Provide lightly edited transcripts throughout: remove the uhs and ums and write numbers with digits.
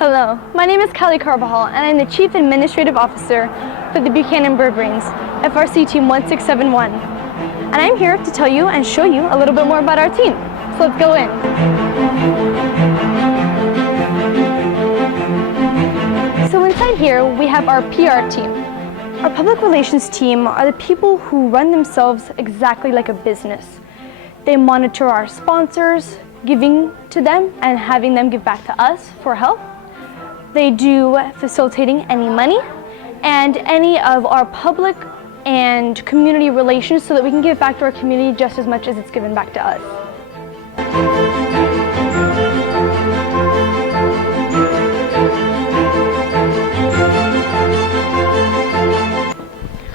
Hello, my name is Callie Carvajal and I'm the Chief Administrative Officer for the Buchanan Bird Brains, FRC Team 1671. And I'm here to tell you and show you a little bit more about our team. So let's go in. So inside here we have our PR team. Our public relations team are the people who run themselves exactly like a business. They monitor our sponsors, giving to them and having them give back to us for help. They do facilitating any money and any of our public and community relations so that we can give back to our community just as much as it's given back to us.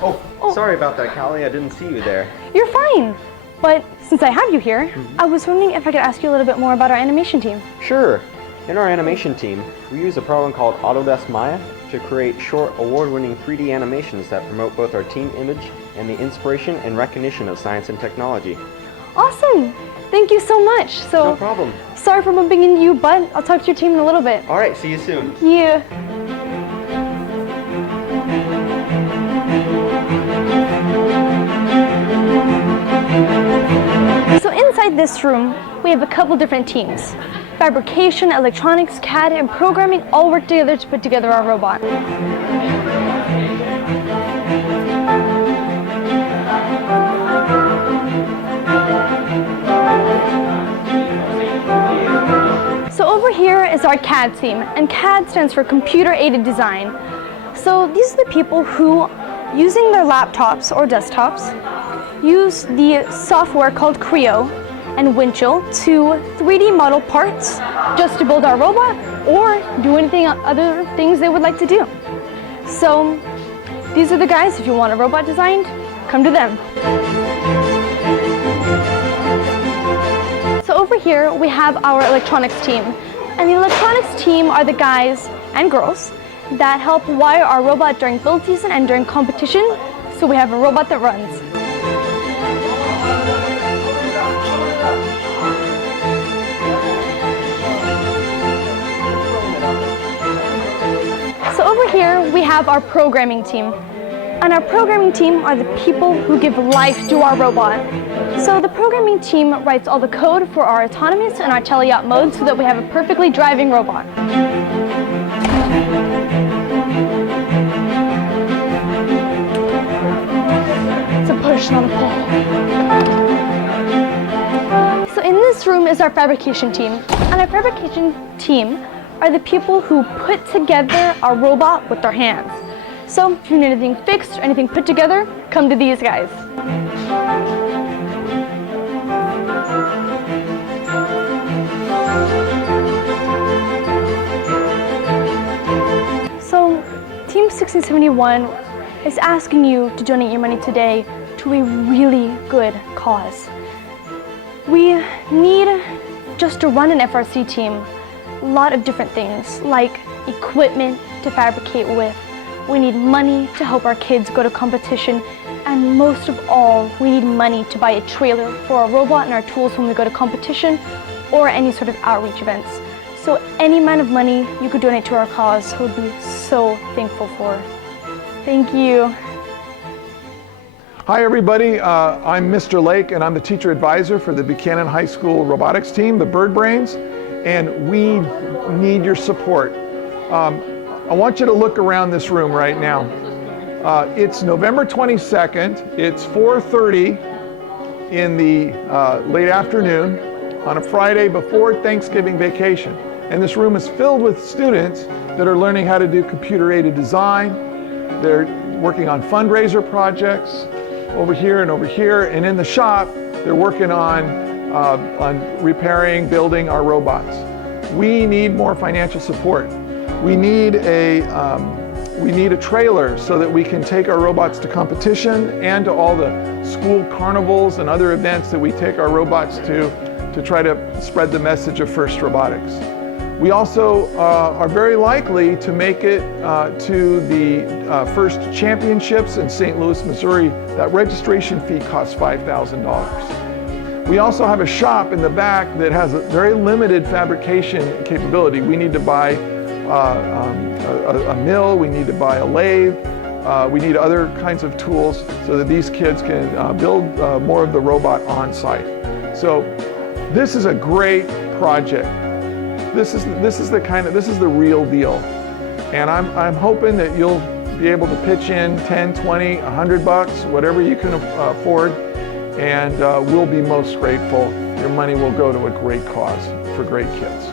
Oh, sorry about that, Callie. I didn't see you there. You're fine. But since I have you here, I was wondering if I could ask you a little bit more about our animation team. Sure. In our animation team, we use a program called Autodesk Maya to create short, award-winning 3D animations that promote both our team image and the inspiration and recognition of science and technology. Awesome! Thank you so much. No problem. Sorry for bumping into you, but I'll talk to your team in a little bit. All right, see you soon. Yeah. So inside this room, we have a couple different teams. Fabrication, electronics, CAD, and programming all work together to put together our robot. So over here is our CAD team, and CAD stands for Computer-Aided Design. So these are the people who, using their laptops or desktops, use the software called Creo and Winchell to 3D model parts just to build our robot or do anything other things they would like to do. So these are the guys, if you want a robot designed, come to them. So over here we have our electronics team. And the electronics team are the guys and girls that help wire our robot during build season and during competition, so we have a robot that runs. So over here we have our programming team. And our programming team are the people who give life to our robot. So the programming team writes all the code for our autonomous and our teleyacht mode so that we have a perfectly driving robot. It's a push, not a pull. So in this room is our fabrication team. And our fabrication team are the people who put together our robot with their hands. So if you need anything fixed or anything put together, come to these guys. So Team 1671 is asking you to donate your money today to a really good cause. We need, just to run an FRC team, a lot of different things like equipment to fabricate with. We need money to help our kids go to competition, and most of all, we need money to buy a trailer for our robot and our tools when we go to competition or any sort of outreach events. So any amount of money you could donate to our cause, we'd be so thankful for. Thank you. Hi everybody, I'm Mr. Lake and I'm the teacher advisor for the Buchanan High School robotics team, the Bird Brains, and we need your support. I want you to look around this room right now. It's November 22nd, it's 4:30 in the late afternoon on a Friday before Thanksgiving vacation. And this room is filled with students that are learning how to do computer-aided design. They're working on fundraiser projects over here and over here. And in the shop, they're working on repairing, building our robots. We need more financial support. We need a trailer so that we can take our robots to competition and to all the school carnivals and other events that we take our robots to try to spread the message of FIRST Robotics. We also are very likely to make it to the FIRST Championships in St. Louis, Missouri. That registration fee costs $5,000. We also have a shop in the back that has a very limited fabrication capability. We need to buy a mill, we need to buy a lathe, we need other kinds of tools so that these kids can build more of the robot on site. So this is a great project. This is the real deal. And I'm hoping that you'll be able to pitch in 10, 20, 100 bucks, whatever you can afford, and we'll be most grateful. Your money will go to a great cause for great kids.